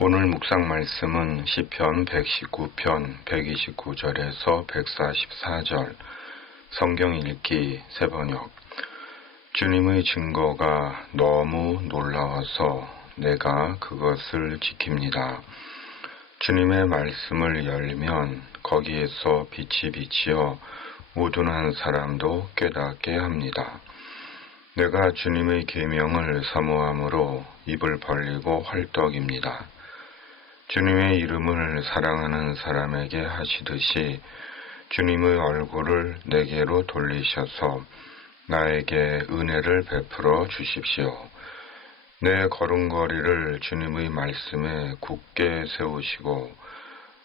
오늘 묵상 말씀은 시편 119편 129절에서 144절, 성경 읽기 새번역. 주님의 증거가 너무 놀라워서 내가 그것을 지킵니다. 주님의 말씀을 열면 거기에서 빛이 비치어 우둔한 사람도 깨닫게 합니다. 내가 주님의 계명을 사모함으로 입을 벌리고 헐떡입니다. 주님의 이름을 사랑하는 사람에게 하시듯이 주님의 얼굴을 내게로 돌리셔서 나에게 은혜를 베풀어 주십시오. 내 걸음걸이를 주님의 말씀에 굳게 세우시고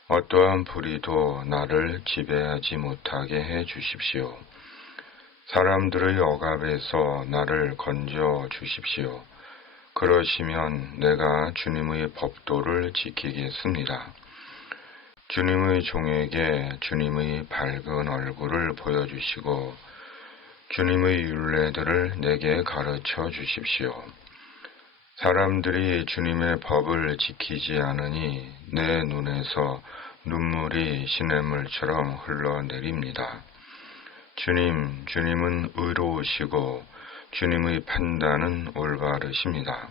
어떠한 불의도 나를 지배하지 못하게 해 주십시오. 사람들의 억압에서 나를 건져 주십시오. 그러시면 내가 주님의 법도를 지키겠습니다. 주님의 종에게 주님의 밝은 얼굴을 보여주시고 주님의 율례들을 내게 가르쳐 주십시오. 사람들이 주님의 법을 지키지 않으니 내 눈에서 눈물이 시냇물처럼 흘러내립니다. 주님은 의로우시고 주님의 판단은 올바르십니다.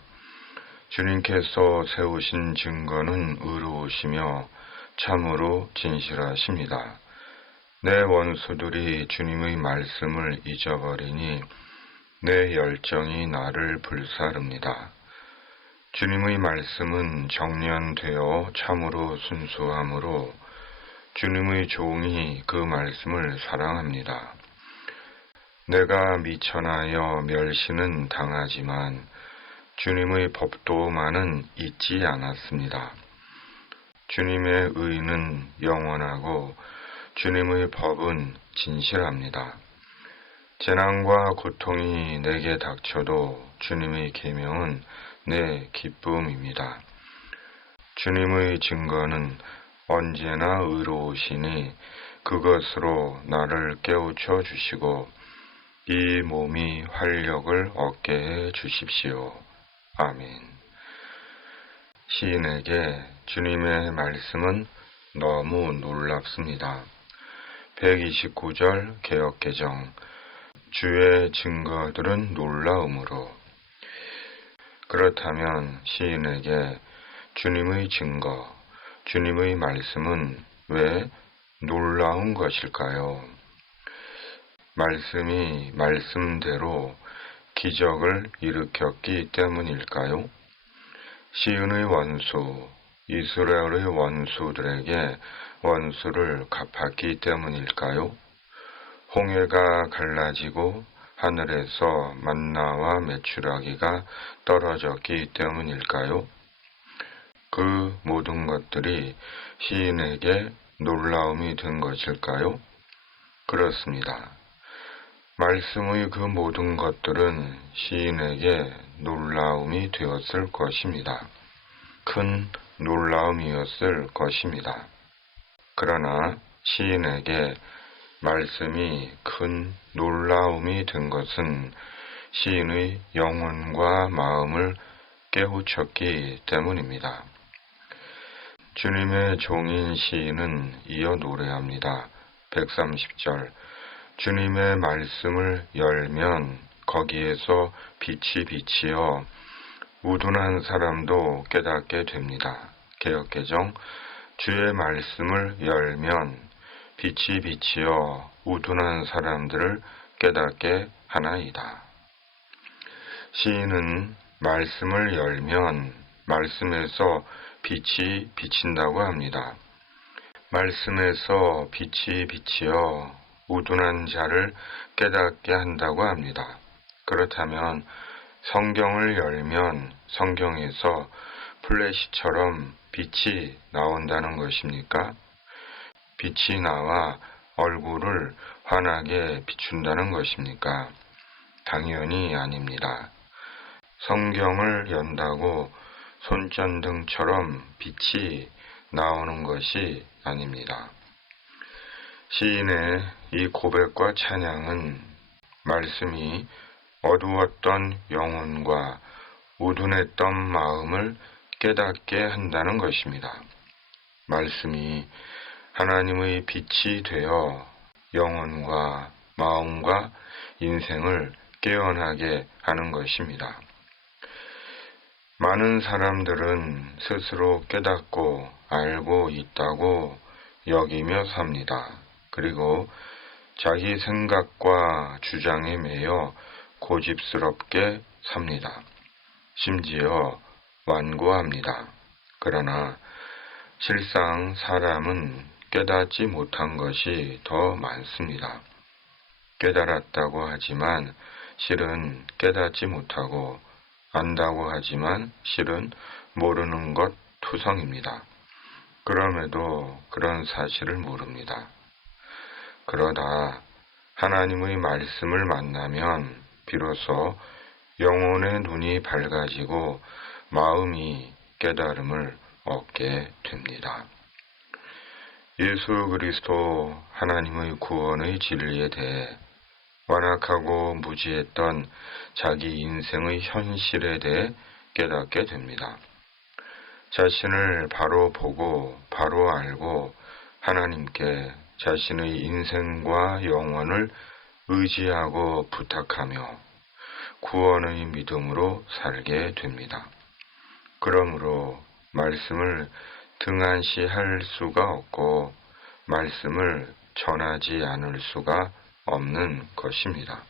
주님께서 세우신 증거는 의로우시며 참으로 진실하십니다. 내 원수들이 주님의 말씀을 잊어버리니 내 열정이 나를 불사릅니다. 주님의 말씀은 정련되어 참으로 순수하므로 주님의 종이 그 말씀을 사랑합니다. 내가 미천하여 멸시는 당하지만 주님의 법도만은 잊지 않았습니다. 주님의 의는 영원하고 주님의 법은 진실합니다. 재난과 고통이 내게 닥쳐도 주님의 계명은 내 기쁨입니다. 주님의 증거는 언제나 의로우시니 그것으로 나를 깨우쳐 주시고 이 몸이 활력을 얻게 해 주십시오. 아멘. 시인에게 주님의 말씀은 너무 놀랍습니다. 129절 개역개정. 주의 증거들은 놀라움으로. 그렇다면 시인에게 주님의 증거, 주님의 말씀은 왜 놀라운 것일까요? 말씀이 말씀대로 기적을 일으켰기 때문일까요? 시인의 원수, 이스라엘의 원수들에게 원수를 갚았기 때문일까요? 홍해가 갈라지고 하늘에서 만나와 메추라기가 떨어졌기 때문일까요? 그 모든 것들이 시인에게 놀라움이 된 것일까요? 그렇습니다. 말씀의 그 모든 것들은 시인에게 놀라움이 되었을 것입니다. 큰 놀라움이었을 것입니다. 그러나 시인에게 말씀이 큰 놀라움이 된 것은 시인의 영혼과 마음을 깨우쳤기 때문입니다. 주님의 종인 시인은 이어 노래합니다. 130절. 주님의 말씀을 열면 거기에서 빛이 비치어 우둔한 사람도 깨닫게 됩니다. 개역개정. 주의 말씀을 열면 빛이 비치어 우둔한 사람들을 깨닫게 하나이다. 시인은 말씀을 열면 말씀에서 빛이 비친다고 합니다. 말씀에서 빛이 비치어 우둔한 자를 깨닫게 한다고 합니다. 그렇다면 성경을 열면 성경에서 플래시처럼 빛이 나온다는 것입니까? 빛이 나와 얼굴을 환하게 비춘다는 것입니까? 당연히 아닙니다. 성경을 연다고 손전등처럼 빛이 나오는 것이 아닙니다. 시인의 이 고백과 찬양은 말씀이 어두웠던 영혼과 우둔했던 마음을 깨닫게 한다는 것입니다. 말씀이 하나님의 빛이 되어 영혼과 마음과 인생을 깨어나게 하는 것입니다. 많은 사람들은 스스로 깨닫고 알고 있다고 여기며 삽니다. 그리고 자기 생각과 주장에 매여 고집스럽게 삽니다. 심지어 완고합니다. 그러나 실상 사람은 깨닫지 못한 것이 더 많습니다. 깨달았다고 하지만 실은 깨닫지 못하고 안다고 하지만 실은 모르는 것 투성입니다. 그럼에도 그런 사실을 모릅니다. 그러다 하나님의 말씀을 만나면 비로소 영혼의 눈이 밝아지고 마음이 깨달음을 얻게 됩니다. 예수 그리스도 하나님의 구원의 진리에 대해 완악하고 무지했던 자기 인생의 현실에 대해 깨닫게 됩니다. 자신을 바로 보고 바로 알고 하나님께 자신의 인생과 영혼을 의지하고 부탁하며 구원의 믿음으로 살게 됩니다. 그러므로 말씀을 등한시할 수가 없고 말씀을 전하지 않을 수가 없는 것입니다.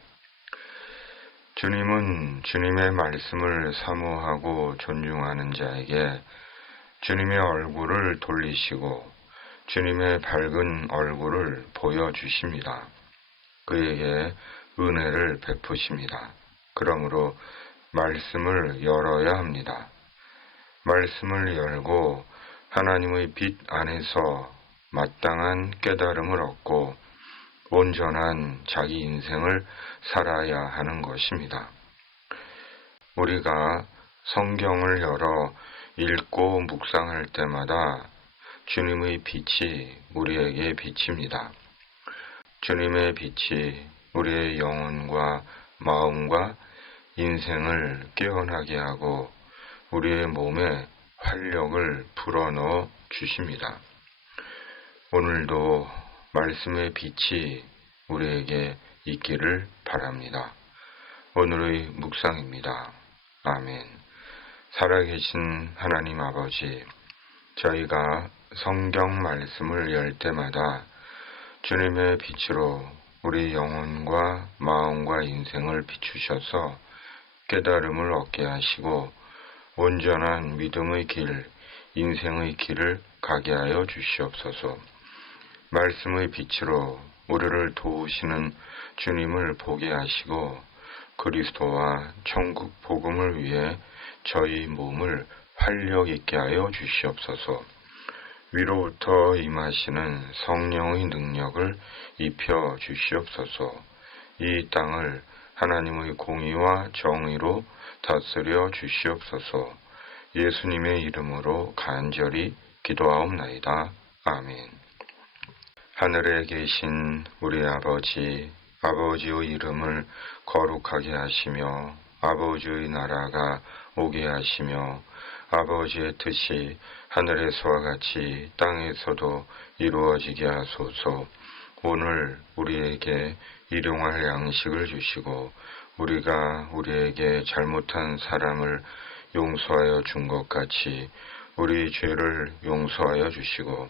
주님은 주님의 말씀을 사모하고 존중하는 자에게 주님의 얼굴을 돌리시고 주님의 밝은 얼굴을 보여주십니다. 그에게 은혜를 베푸십니다. 그러므로 말씀을 열어야 합니다. 말씀을 열고 하나님의 빛 안에서 마땅한 깨달음을 얻고 온전한 자기 인생을 살아야 하는 것입니다. 우리가 성경을 열어 읽고 묵상할 때마다 주님의 빛이 우리에게 비칩니다. 주님의 빛이 우리의 영혼과 마음과 인생을 깨어나게 하고 우리의 몸에 활력을 불어넣어 주십니다. 오늘도 말씀의 빛이 우리에게 있기를 바랍니다. 오늘의 묵상입니다. 아멘. 살아계신 하나님 아버지, 저희가 성경 말씀을 열 때마다 주님의 빛으로 우리 영혼과 마음과 인생을 비추셔서 깨달음을 얻게 하시고 온전한 믿음의 길, 인생의 길을 가게 하여 주시옵소서. 말씀의 빛으로 우리를 도우시는 주님을 보게 하시고 그리스도와 천국 복음을 위해 저희 몸을 활력 있게 하여 주시옵소서. 위로부터 임하시는 성령의 능력을 입혀 주시옵소서. 이 땅을 하나님의 공의와 정의로 다스려 주시옵소서. 예수님의 이름으로 간절히 기도하옵나이다. 아멘. 하늘에 계신 우리 아버지, 아버지의 이름을 거룩하게 하시며 아버지의 나라가 오게 하시며 아버지의 뜻이 하늘에서와 같이 땅에서도 이루어지게 하소서. 오늘 우리에게 일용할 양식을 주시고 우리가 우리에게 잘못한 사람을 용서하여 준 것 같이 우리 죄를 용서하여 주시고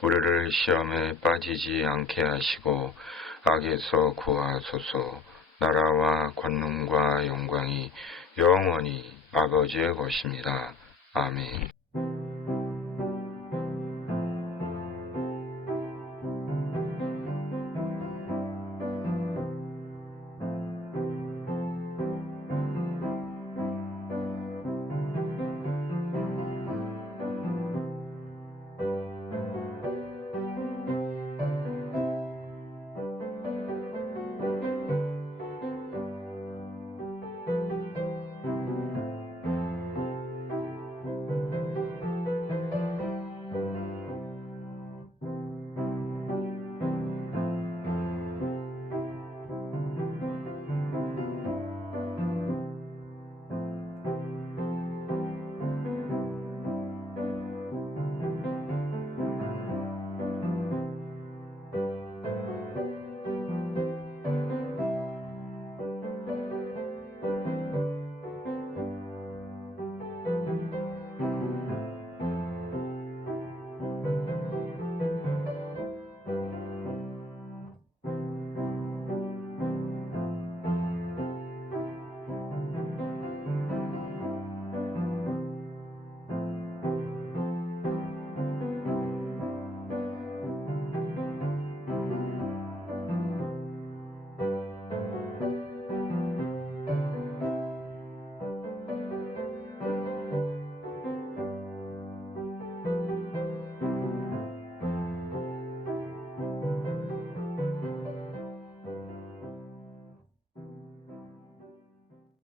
우리를 시험에 빠지지 않게 하시고 악에서 구하소서. 나라와 권능과 영광이 영원히 아버지의 것입니다. 아멘.